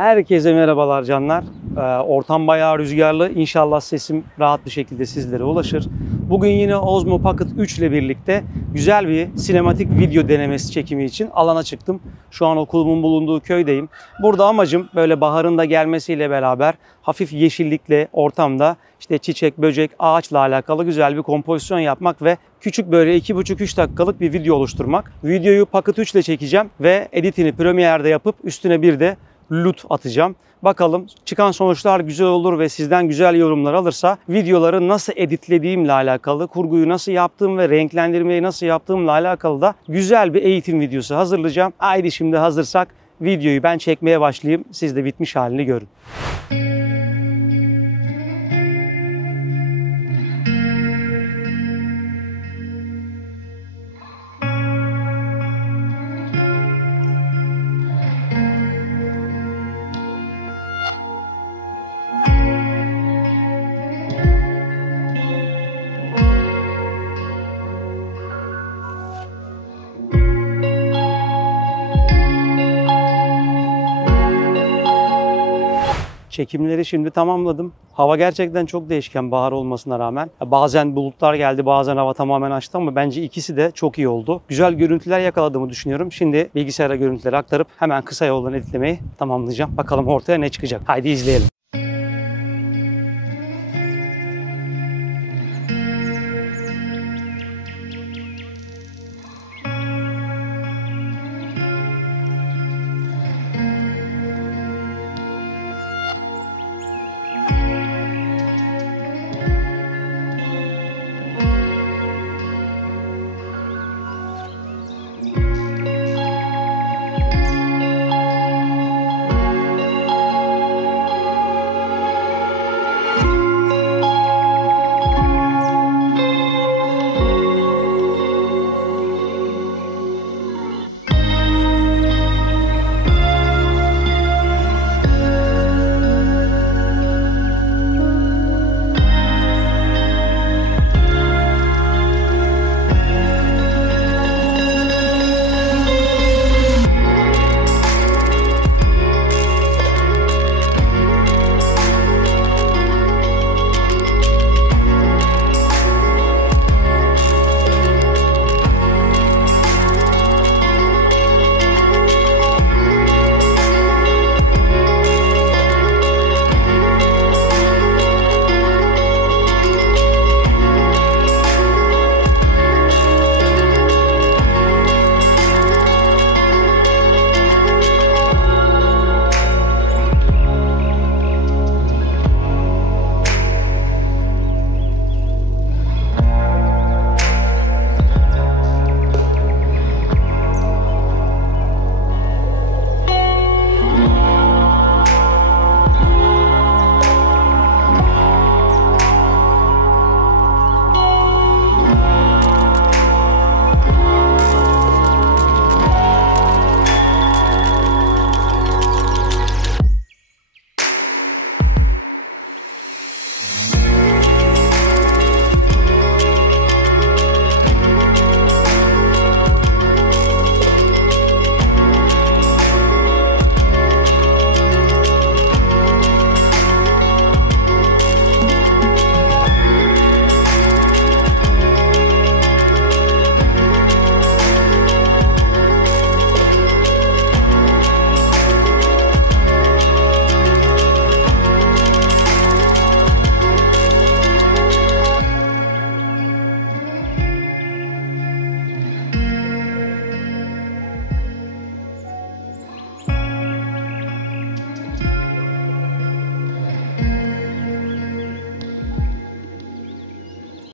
Herkese merhabalar canlar. Ortam bayağı rüzgarlı. İnşallah sesim rahat bir şekilde sizlere ulaşır. Bugün yine Osmo Pocket 3 ile birlikte güzel bir sinematik video denemesi çekimi için alana çıktım. Şu an okulumun bulunduğu köydeyim. Burada amacım böyle baharın da gelmesiyle beraber hafif yeşillikle ortamda işte çiçek, böcek, ağaçla alakalı güzel bir kompozisyon yapmak ve küçük böyle 2,5-3 dakikalık bir video oluşturmak. Videoyu Pocket 3 ile çekeceğim ve editini Premiere'de yapıp üstüne bir de LUT atacağım. Bakalım çıkan sonuçlar güzel olur ve sizden güzel yorumlar alırsa videoları nasıl editlediğimle alakalı, kurguyu nasıl yaptığım ve renklendirmeyi nasıl yaptığımla alakalı da güzel bir eğitim videosu hazırlayacağım. Haydi şimdi hazırsak videoyu ben çekmeye başlayayım. Siz de bitmiş halini görün. Çekimleri şimdi tamamladım. Hava gerçekten çok değişken bahar olmasına rağmen. Bazen bulutlar geldi, bazen hava tamamen açtı ama bence ikisi de çok iyi oldu. Güzel görüntüler yakaladığımı düşünüyorum. Şimdi bilgisayara görüntüleri aktarıp hemen kısa yoldan editlemeyi tamamlayacağım. Bakalım ortaya ne çıkacak. Haydi izleyelim.